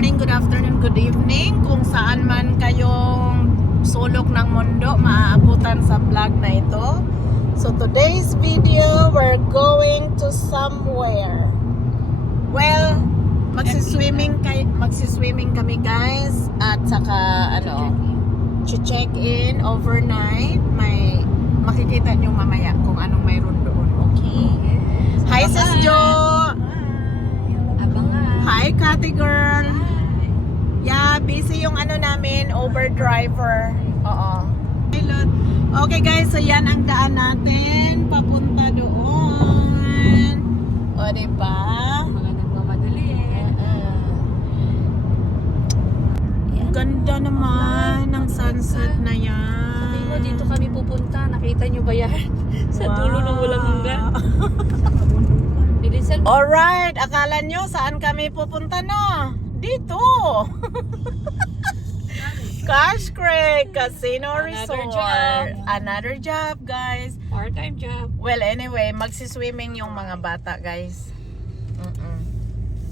morning, good afternoon, good evening. Kung saan man kayong sulok ng mundo, maaabutan sa vlog na ito. So today's video, we're going to somewhere. Well, magsiswimming kami guys. At saka check in overnight. May makikita nyo mamaya kung anong mayroon doon. Okay? Hi Sis Jo! Hi, Kati girl. Yeah, busy yung namin, Uber driver. Oo. Pilot. Okay guys, so yan ang daan natin. Papunta doon. O, diba? Mga nagmamadali Ganda naman ng sunset na yan. Sabi mo, dito kami pupunta. Nakita nyo ba yan? Sa dulo ng walang hanggan. Alright, akala nyo saan kami pupunta no? Dito! Cash Creek Casino Resort. Another job guys. Part-time job. Well anyway, magsiswimming yung mga bata guys.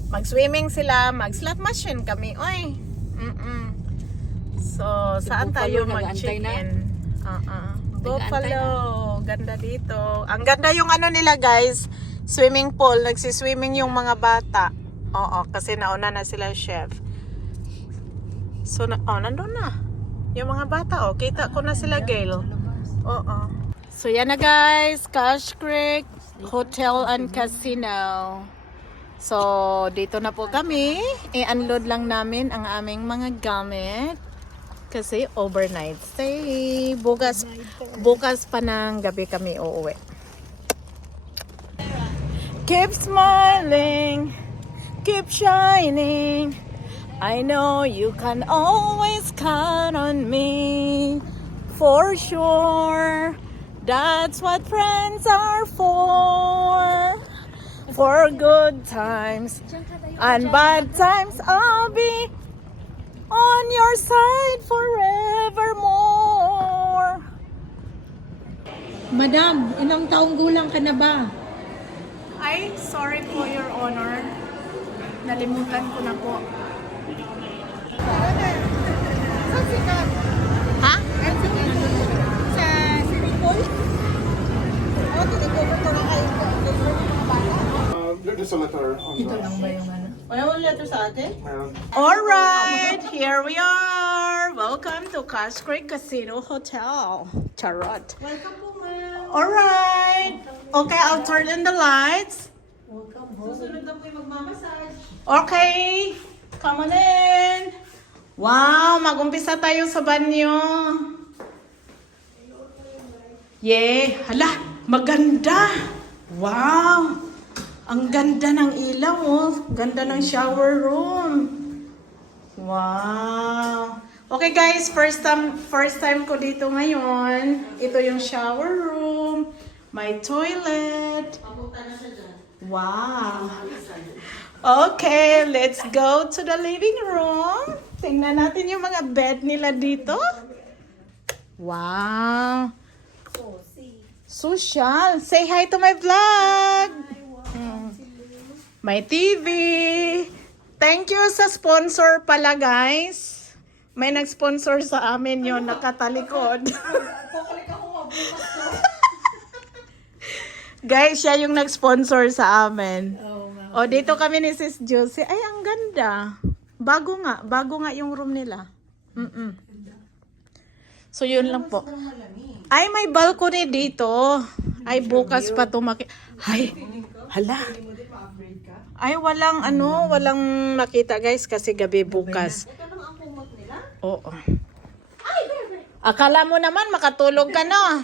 Mag-swimming sila, mag-slot machine kami. Oy. So, saan tayo mag-check-in? Buffalo. Ganda dito. Ang ganda yung nila guys. Swimming pool, nagsiswimming yung mga bata. Oo, kasi nauna na sila chef. So, nandun na. Yung mga bata, kita ko na sila, Gail. Oo. So, yan na guys. Cash Creek Hotel and Casino. So, dito na po kami. I-unload lang namin ang aming mga gamit. Kasi overnight stay. Bukas pa ng gabi kami uuwi. Keep smiling, keep shining. I know you can always count on me. For sure, that's what friends are for. For good times and bad times, I'll be on your side forevermore. Madam, ilang taong gulang ka na ba? Ay, sorry po, Your Honor. Nalimutan ko na po. Saan sikat? Ha? Saan sikat? Sa swimming pool? O, tinikover ko na kayo sa There's a letter on Ito lang ba yung Wala mo letter sa atin? Alright, here we are. Welcome to Cash Creek Casino Hotel. Charot. Welcome po, ma'am. Alright. Okay, I'll turn on the lights. Welcome po. Susunod na po yung magmamassage. Okay. Come on in. Wow, mag-umpisa tayo sa banyo. Yeah. Hala, maganda. Wow. Ang ganda ng ilaw, oh. Ganda ng shower room. Wow. Okay guys, first time ko dito ngayon. Ito yung shower room. My toilet. Wow. Okay, let's go to the living room. Tingnan natin yung mga bed nila dito. Wow. Social. Say hi to my vlog. My TV. Thank you sa sponsor pala guys. May nag-sponsor sa amin yon nakatalikod. Guys, siya yung nag-sponsor sa amin. O, dito kami ni Sis Josie. Ay, ang ganda. Bago nga yung room nila. So, yun lang po. Ay, may balcony dito. Ay, bukas pa to Ay, hala. Ay, walang nakita guys kasi gabi bukas. Ito lang ang kumot nila? Oo. Akala mo naman makatulog ka na.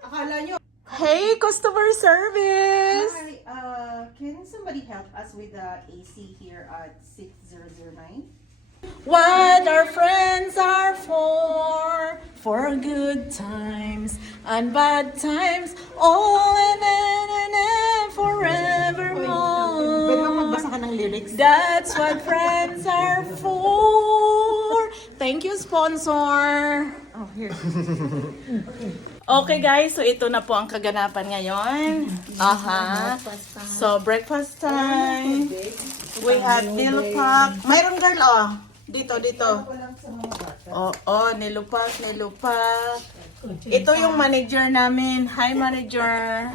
Akala nyo. Hey, customer service. Hi, can somebody help us with the AC here at 6009? What our friends are for good times and bad times, all and forevermore. Pwede ba magbasa ka ng lyrics? That's what friends are for. Thank you, sponsor. Oh, here. Okay guys, so ito na po ang kaganapan ngayon. Aha. So breakfast time. We have nilupak. Mayroon girl, oh. Dito, dito. Nilupak. Ito yung manager namin. Hi, manager.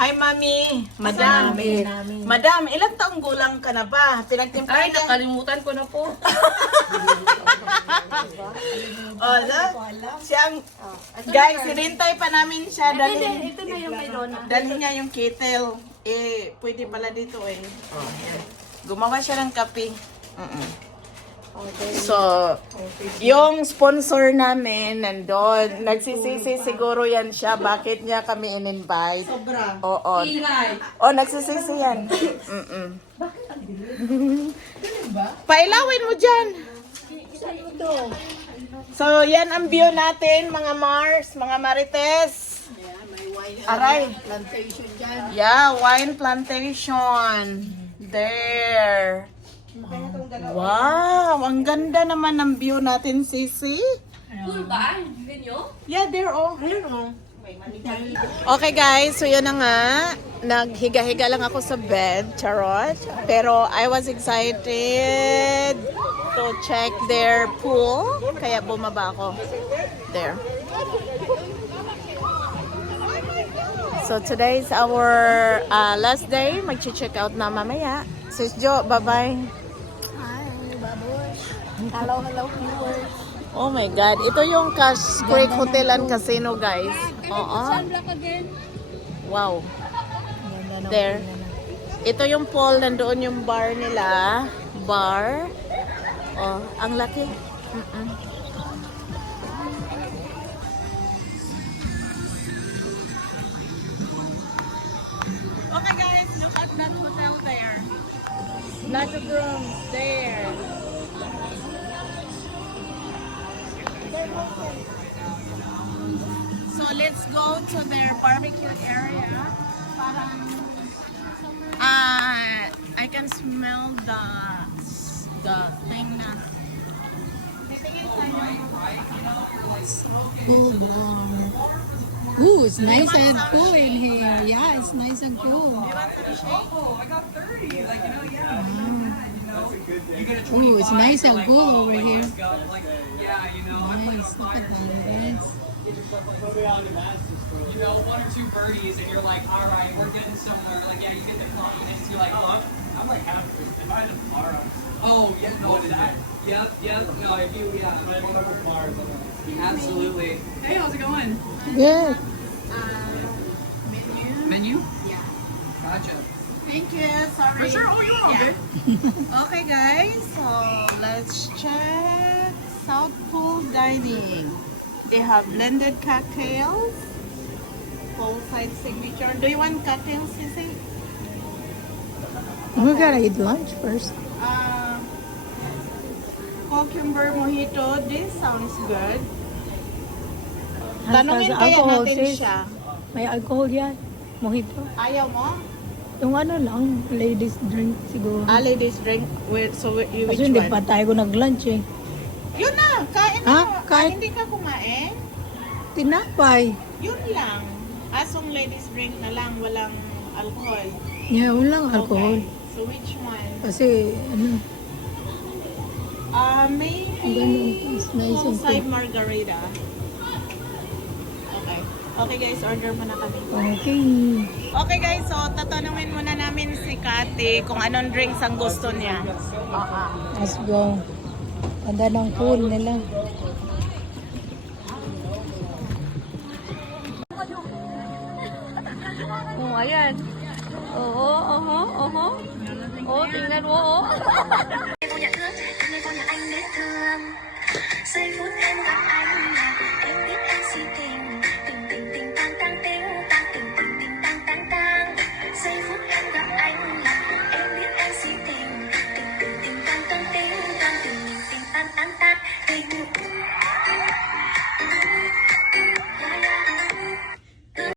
Hi, mami. Madam. Madam, ilang taong gulang ka na ba? Pinagtimpla Ay, niya. nakalimutan ko na po. Siyang, guys, sinintay pa namin siya. Dalhin, Ito na yung kay Donna. dalhin niya yung kettle. Pwede pala dito Gumawa siya ng kape. So, yung sponsor namin nandun. Nagsisisi siguro yan siya. Bakit niya kami in-invite? Sobra. Oo. Nagsisisi yan. Pailawin mo dyan. So, yan ang view natin, mga Mars, mga Marites. Aray. Plantation dyan. Yeah, wine plantation. There. Wow, ang ganda naman ng view natin, Sisi. Cool ba? Ganyo? Yeah, there Okay guys, so yun na nga. Naghiga-higa lang ako sa bed, charot. Pero I was excited to check their pool. Kaya bumaba ako. There. So today's our last day. Mag-check out na mamaya. Sis Jo, bye-bye. Hello, viewers. Oh my God. Ito yung Cash Creek Hotel and Casino, guys. Oo. Sunblock again. Wow. There. Ito yung pool. Nandoon yung bar nila. Bar. Oh, ang laki. Okay guys, look at that hotel there. Lots of rooms there. So let's go to their barbecue area. Parang, I can smell the thing na. Titingin tayo. Ooh, it's nice and cool in here. Yeah, it's nice and cool. Ooh, it's nice and cool over here. Nice. Look at that, guys. You know, one or two birdies, and you're like, all right, we're getting somewhere. Like, yeah, you get the confidence. You're like, look, I'm like half if I had tomorrow. Oh, yeah, no, that. Yep. No, I do, yeah. Absolutely. Hey, how's it going? Good. Menu? Yeah. Gotcha. Thank you. Sorry. For sure. Oh, you're all good. Okay guys, so let's check South Pool Dining. They have blended cocktails, poolside signature. Do you want cocktails, Sissy? We gotta eat lunch first. Cucumber mojito. This sounds good. Has Tanungin kaya alcohol, natin sis? siya. May alcohol yan. Mojito. Ayaw mo? Yung ano lang, ladies drink siguro. Ladies drink. Wait, so which Kasi hindi one? pa tayo nag-lunch eh. Yun na, kain Ha? na. Kain? Hindi ka kumain? Tinapay. Yun lang. Asong ladies drink na lang, walang alcohol. Yeah, walang alcohol. Okay. So which one? Kasi, ano, Maybe ganun. It's nice and poolside cool. margarita. Okay. Okay guys, order muna kami. Okay. Okay guys, so tatanungin muna namin si Kati kung anong drinks ang gusto niya. Let's go. Ganda ng pool nila. Oh, ayan. Oo. Oh, tingnan mo, oh.